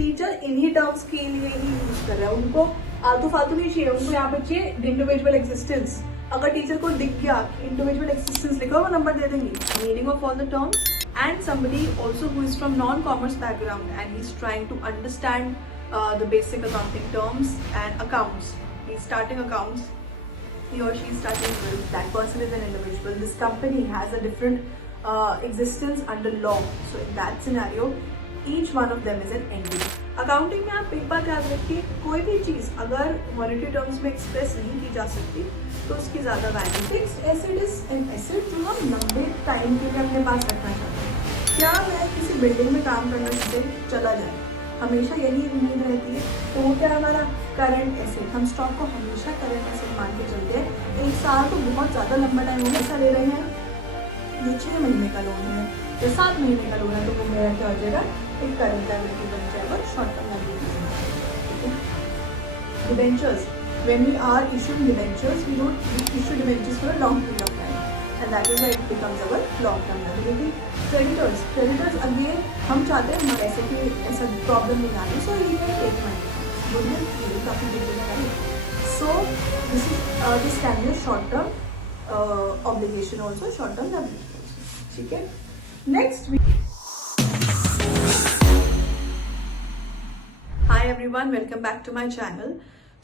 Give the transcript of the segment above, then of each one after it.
Teacher इन्हीं terms के लिए ही यूज कर रहा है, उनको आलतू फालतू नहीं चाहिए, उनको यहाँ पे चाहिए इंडिविजुअल एक्सिस्टेंस। अगर टीचर को दिख गया इंडिविजुअल एक्सिस्टेंस लिखा वो नंबर दे देंगे। Meaning of all the terms and somebody also who is from non-commerce background and he's trying to understand the basic accounting terms and accounts. He's starting accounts. He or she is starting with that person is an individual. This company has a different existence under law. So in that scenario, each one of them is an entity. Accounting में आप एक बात याद रखिए, कोई भी चीज अगर मॉनेटरी टर्म्स में एक्सप्रेस नहीं की जा सकती तो उसकी ज्यादा value. Fixed asset is an asset जो हम लंबे टाइम के लिए अपने पास रखना चाहते हैं। क्या मैं किसी बिल्डिंग में काम करने से चला जाए, हमेशा यही उम्मीद रहती है, तो वो क्या हमारा करंट एसेट। हम स्टॉक को हमेशा करंट एसेट मान के चलते हैं। एक साल तो बहुत ज्यादा लंबा टाइम हो ऐसा ले रहे हैं, जो 6 महीने का लोन है या 7 महीने का लोन है, तो वो मेरा क्या हो जाएगा, एक करंट लायबिलिटी बन जाएगा, short term liability. Debentures, when we are issuing debentures, we don't issue debentures for a long period of time, and that is why it becomes our long term liability. Creditors again हम चाहते हैं हमारे ऐसा problem नहीं आ रही, so we can take money. Golden काफी big है, so this can be a short term obligation also, short term liability also. ठीक है, next we Hi everyone, welcome back to my channel.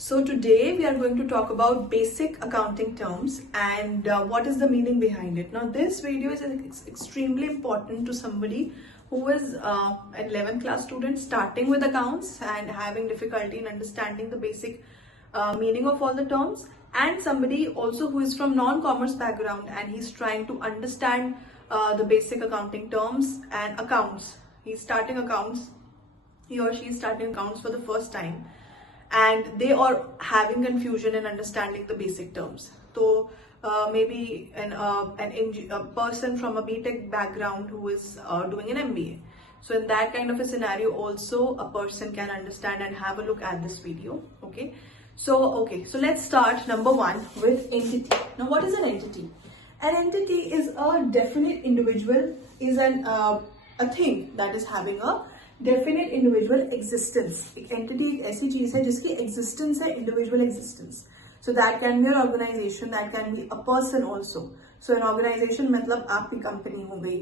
So today we are going to talk about basic accounting terms and what is the meaning behind it. Now this video is extremely important to somebody who is an 11th class student starting with accounts and having difficulty in understanding the basic meaning of all the terms, and somebody also who is from non-commerce background and he's trying to understand the basic accounting terms and accounts. He's starting accounts. He or she is starting accounts for the first time and they are having confusion in understanding the basic terms. So maybe a person from a BTech background who is doing an MBA. So in that kind of a scenario also a person can understand and have a look at this video. Okay, so let's start number 1 with entity. Now what is an entity? An entity is a definite individual, is a thing that is having a definite individual existence. एक entity एक ऐसी चीज है जिसकी existence है individual existence. So that can be an organisation, that can be a person also. So an organisation मतलब आपकी company हो गई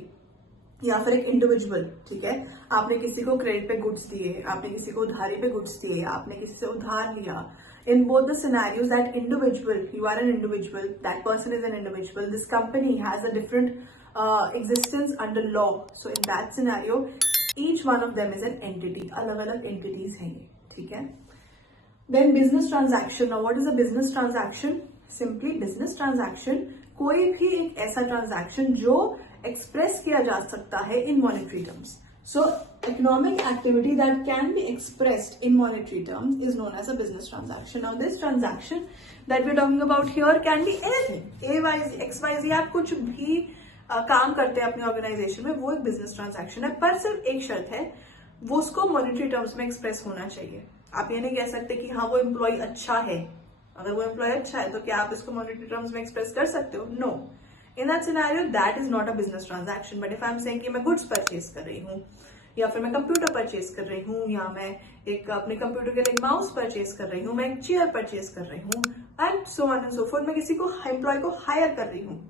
या फिर एक इंडिविजुअल। ठीक है, आपने किसी को क्रेडिट पे गुड्स दिए, आपने किसी को उधारी पे गुड्स दिए, आपने किसी से उधार लिया। In both the scenarios, that individual, you are an individual, that person is an individual, this company has a different existence under law. So in that scenario, each one of them is an entity. अलग अलग entities हैं ये, ठीक है। Then business transaction. Now what is a business transaction? Simply business transaction कोई भी एक ऐसा transaction जो express किया जा सकता है in monetary terms. So economic activity that can be expressed in monetary terms is known as a business transaction. Now this transaction that we're talking about here can be anything. XYZ आप कुछ भी काम करते हैं अपने organisation में, वो एक बिजनेस ट्रांजैक्शन है, पर सिर्फ एक शर्त है, वो उसको मॉनेटरी टर्म्स में एक्सप्रेस होना चाहिए। आप ये नहीं कह सकते कि हाँ वो एम्प्लॉय अच्छा है, अगर वो एम्प्लॉय अच्छा है तो क्या आप इसको मॉनेटरी टर्म्स में एक्सप्रेस कर सकते हो? No, in that scenario that is not a business transaction. But if I am saying कि मैं गुड्स परचेज कर रही हूँ, या फिर मैं कंप्यूटर परचेज कर रही हूँ, या मैं एक अपने कंप्यूटर के लिए माउस परचेज कर रही हूँ, मैं एक चेयर परचेज कर रही हूँ, and so on and so fourth, मैं किसी को एम्प्लॉय को हायर कर रही हूँ,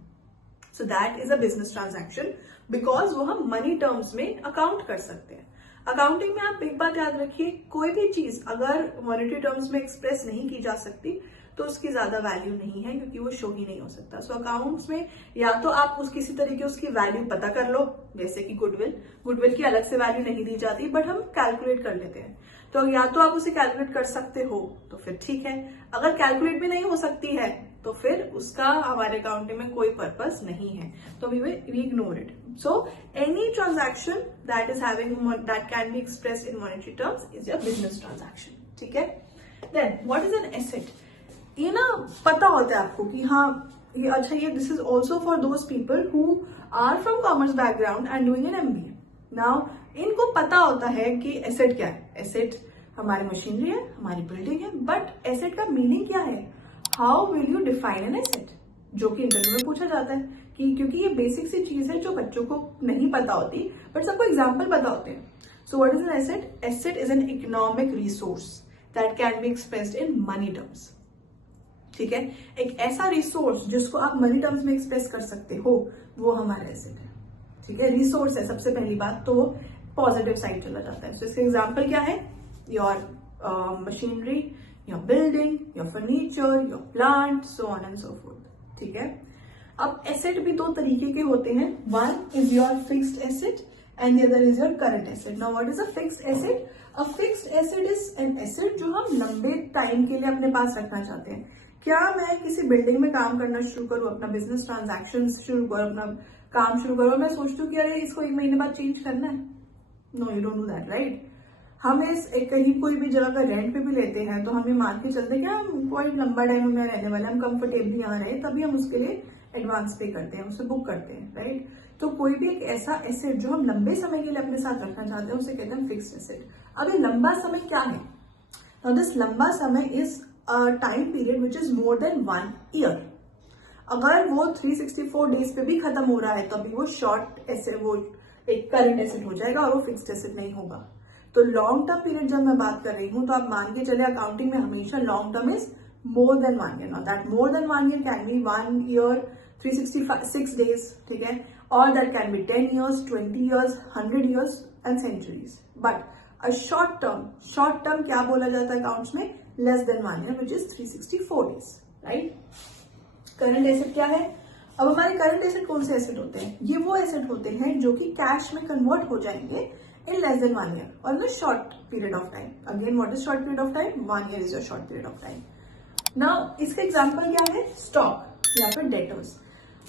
so that is a business transaction because वो हम मनी टर्म्स में अकाउंट कर सकते हैं। अकाउंटिंग में आप एक बात याद रखिए, कोई भी चीज अगर मॉनेटरी टर्म्स में एक्सप्रेस नहीं की जा सकती तो उसकी ज्यादा वैल्यू नहीं है, क्योंकि वो शो ही नहीं हो सकता। सो अकाउंट्स में या तो आप किसी तरीके उसकी वैल्यू पता कर लो, जैसे कि गुडविल की अलग से वैल्यू नहीं दी जाती बट हम कैलकुलेट कर लेते हैं, तो या तो आप उसे कैलकुलेट कर सकते हो तो फिर ठीक है, अगर कैलकुलेट भी नहीं हो सकती है तो फिर उसका हमारे अकाउंटिंग में कोई पर्पस नहीं है, तो we ignore it. So any transaction that is having that can be expressed in monetary terms is a business transaction. ठीक है, then what is an asset? ये ना पता होता है आपको कि हाँ ये अच्छा, ये this is also for those people who are from commerce background and doing an MBA। Now इनको पता होता है कि एसेट क्या है। एसेट हमारी मशीनरी है, हमारी बिल्डिंग है, बट एसेट का मीनिंग क्या है? How will you define an asset, जो कि इंटरव्यू में पूछा जाता है कि क्योंकि ये बेसिक सी चीज है जो बच्चों को नहीं पता होती बट सबको एग्जाम्पल पता होते हैं। So what is an asset? Asset is an economic resource that can be expressed in money terms. ठीक है, एक ऐसा रिसोर्स जिसको आप मनी टर्म्स में एक्सप्रेस कर सकते हो, वो हमारा एसेट है. ठीक है, रिसोर्स है सबसे पहली बात, तो पॉजिटिव साइड चला जाता है. So इसका एग्जाम्पल क्या है? Your machinery, your building, your furniture, your plant, so on and so fourth. ठीक है, अब एसेट भी दो तरीके के होते हैं. One is your fixed asset and the other is your current asset. Now what is a fixed asset? A fixed asset is an asset जो हम लंबे टाइम के लिए अपने पास रखना चाहते हैं. क्या मैं किसी बिल्डिंग में काम करना शुरू करूं, अपना बिजनेस ट्रांजैक्शन शुरू करूं, अपना काम शुरू करूं, मैं सोचती हूँ कि अरे इसको 1 महीने बाद चेंज करना है? No, you don't do that, right? हम इस कहीं कोई भी जगह का रेंट पे भी लेते हैं तो हमें मान के चलते हैं कि हम कोई लंबा टाइम में रहने वाले, हम कंफर्टेबली यहाँ रहे, तभी हम उसके लिए एडवांस पे करते हैं, उसे बुक करते हैं, राइट? तो कोई भी एक ऐसा एसेट जो हम लंबे समय के लिए अपने साथ रखना चाहते हैं, उसे कहते हैं फिक्स्ड एसेट. अब ये लंबा समय क्या है? नाउ दिस लंबा समय is a time period which is more than 1 year. अगर वो 364 डेज पे भी खत्म हो रहा है तो अभी वो शॉर्ट एसेट, वो एक करंट एसेट हो जाएगा और वो फिक्स्ड एसेट नहीं होगा. तो लॉन्ग टर्म पीरियड जब मैं बात कर रही हूँ तो आप मान के चले अकाउंटिंग में हमेशा long term is more than 1 year. Now that more than 1 year can be 1 year, 366 days, ठीक है, or that can be 10 years, 20 years, 100 years and centuries. But a short term क्या बोला जाता है अकाउंट्स में? Less than 1 year, which is 364 days, right? Current asset क्या है? अब हमारे करंट एसेट कौन से एसेट होते हैं? ये वो एसेट होते हैं जो कि कैश में कन्वर्ट हो जाएंगे in less than 1 year or in a short period of time. Again, what is short period of time? 1 year is your short period of time. Now इसका एग्जाम्पल क्या है? स्टॉक या फिर डेटर्स.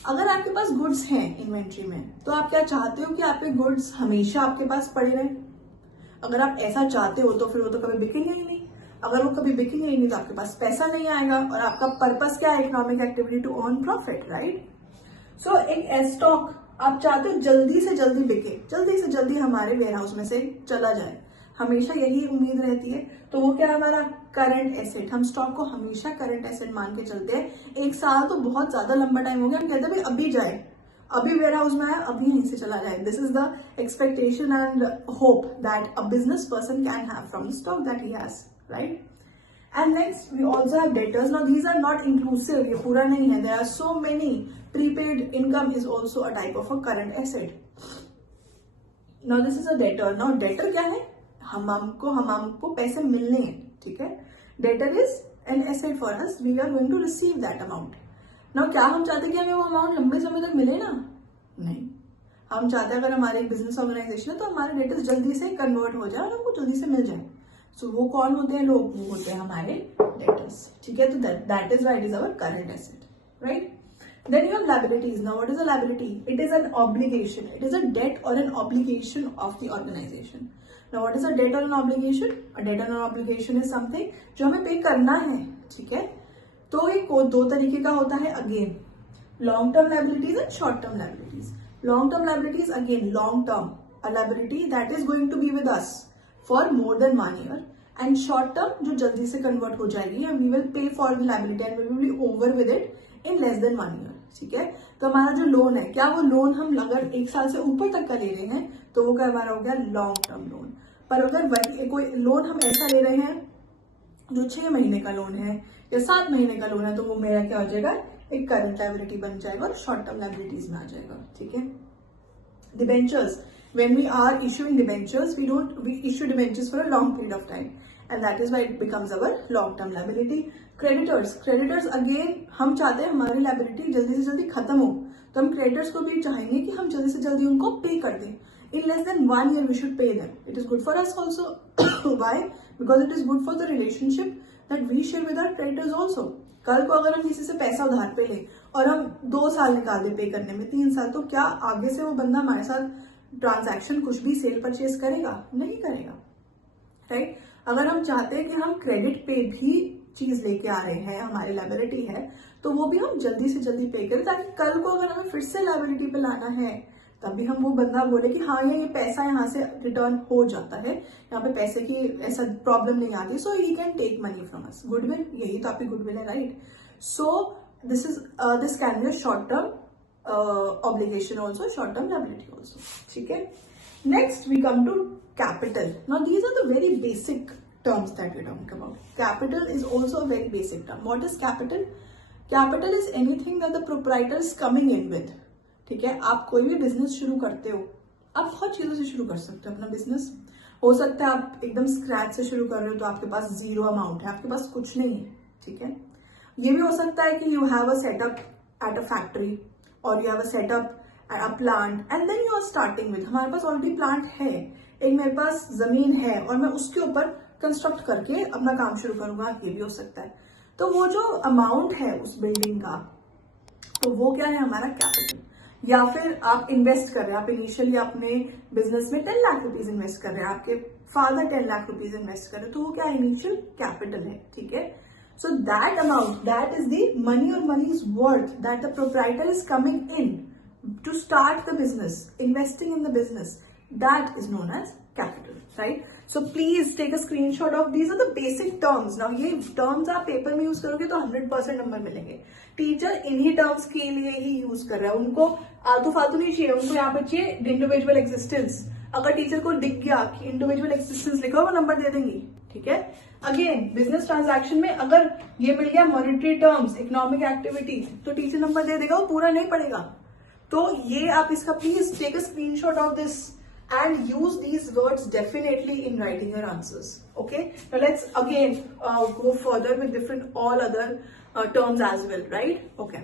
अगर आपके पास गुड्स हैं इन्वेंट्री में, तो आप क्या चाहते हो कि आपके गुड्स हमेशा आपके पास पड़े रहें? अगर आप ऐसा चाहते हो तो फिर वो तो कभी बिकेंगे ही नहीं. अगर वो कभी बिकेंगे ही नहीं तो आपके पास पैसा नहीं आएगा, और आपका पर्पस क्या है? Economic activity to earn profit, right? So एक स्टॉक आप चाहते हो जल्दी से जल्दी बिके, जल्दी से जल्दी हमारे वेयर हाउस में से चला जाए, हमेशा यही उम्मीद रहती है. तो वो क्या है? हमारा करंट एसेट. हम स्टॉक को हमेशा करंट एसेट मान के चलते हैं. 1 साल तो बहुत ज्यादा लंबा टाइम हो गया, हम कहते हैं भाई अभी जाए, अभी वेयर हाउस में आया, अभी यहीं से चला जाए. This is the expectation and hope that a business person can have from the stock that he has, right? And next we also have debtors. Now these are not inclusive, ये पूरा नहीं है. There are so many. Prepaid income is also a type of a current asset. Now this is a debtor. Now debtor क्या है? हमको पैसे मिलने हैं, ठीक है. Debtor is an asset for us, we are going to receive that amount. Now क्या हम चाहते हैं कि हमें वो अमाउंट लंबे समय तक मिले ना? नहीं. हम चाहते हैं अगर हमारे एक बिजनेस ऑर्गेनाइजेशन है तो हमारे डेटर्स जल्दी से कन्वर्ट हो जाए और हमको जल्दी से मिल जाए. सो वो कौन होते हैं? लोग. वो होते हैं हमारे डेटर्स, ठीक है. तो that is why it is our current asset, right? Then you have liabilities. Now what is a liability? It is an obligation. It is a debt or an obligation of the organization. Now what is a debt or an obligation? A debt or an obligation is something जो हमें पे करना है, ठीक है. तो ये दो तरीके का होता है. Again long term liabilities and short term liabilities. Long term liabilities, again long term, a liability that is going to be with us for more than 1 year. And short term जो जल्दी से कन्वर्ट हो जाएगी and we will pay for the liability and we will be over with it in less than 1 year, ठीक है. तो हमारा जो लोन है, क्या वो लोन हम अगर 1 साल से ऊपर तक का ले रहे हैं तो वो क्या हमारा हो गया? Long term loan. पर अगर वही कोई लोन हम ऐसा ले रहे हैं जो 6 महीने का लोन है या 7 महीने का लोन है, तो वो मेरा क्या हो जाएगा? एक करंट लाइबिलिटी बन जाएगा और शॉर्ट टर्म लाइबिलिटीज में आ जाएगा, ठीक है. Debentures. When we are issuing debentures, we issue debentures for a long period of time, and that is why it becomes our long-term liability. Creditors again, हम चाहते हैं हमारी liability जल्दी से जल्दी खत्म हो, तो हम creditors को भी चाहेंगे कि हम जल्दी से जल्दी उनको पे कर दें. In less than 1 year, we should pay them. It is good for us also. Why? Because it is good for the relationship that we share with our creditors also. कल को अगर हम किसी से पैसा उधार पे लें और हम 2 साल निकाल दें पे करने में, 3 साल, तो क्या आगे से वो बंदा हमारे साथ ट्रांजैक्शन कुछ भी सेल परचेज करेगा? नहीं करेगा, राइट? अगर हम चाहते हैं कि हम क्रेडिट पे भी चीज लेके आ रहे हैं, हमारी लायबिलिटी है, तो वो भी हम जल्दी से जल्दी पे करें, ताकि कल को अगर हमें फिर से लायबिलिटी पे लाना है तभी हम वो बंदा बोले कि हाँ ये पैसा यहाँ से रिटर्न हो जाता है, यहाँ पे पैसे की ऐसा प्रॉब्लम नहीं आती, so he can take money from us. Goodwill, यही तो आपकी गुडविल है, right? So this can be a short term obligation also, short term liability also, ठीक है. Next we come to capital. Now these are the very basic terms that we're talking about. Capital is also a very basic term. What is capital? Capital is anything that the proprietor is coming in with. ठीक है, आप कोई भी business शुरू करते हो, आप बहुत चीजों से शुरू कर सकते हो अपना बिजनेस. हो सकता है आप एकदम स्क्रैच से शुरू कर रहे हो तो आपके पास जीरो अमाउंट है, आपके पास कुछ नहीं है. ठीक है, ये भी हो सकता है कि you have a setup at a factory और you have a setup at a plant and then you are starting with. हमारे पास ऑलरेडी प्लांट है, एक मेरे पास जमीन है और मैं उसके ऊपर कंस्ट्रक्ट करके अपना काम शुरू करूंगा. ये भी हो सकता है. तो वो जो अमाउंट है उस बिल्डिंग का, तो वो क्या है, हमारा कैपिटल. या फिर आप इन्वेस्ट कर रहे हैं, आप इनिशियली अपने बिजनेस में 10 लाख रुपीज इन्वेस्ट कर रहे हैं, आपके फादर 10 लाख रुपीज इन्वेस्ट कर रहे हैं, तो वो क्या इनिशियल कैपिटल है. ठीक है, so that amount, that is the money और money is worth that the proprietor is coming in to start the business, investing in the business, that is known as capital, right? So please take a screenshot of these are the basic terms. Now ये terms आप paper में use करोगे तो 100% number मिलेंगे. Teacher इन्हीं terms के लिए ही use कर रहा है, उनको आलतू फालतू नहीं चाहिए, उनको यहाँ पे चाहिए इंडिविजुअल एक्सिस्टेंस. अगर टीचर को दिख गया कि इंडिविजुअल एक्सिस्टेंस लिखा वो नंबर दे देंगी. ठीक है, अगेन बिजनेस ट्रांजैक्शन में अगर ये मिल गया मॉनेटरी टर्म्स, इकोनॉमिक एक्टिविटी, तो टीचर नंबर दे देगा, वो पूरा नहीं पड़ेगा. तो ये आप इसका please take a screenshot of this and use these words definitely in writing your answers. Okay, now let's again go further with different all other terms as well, right? Okay.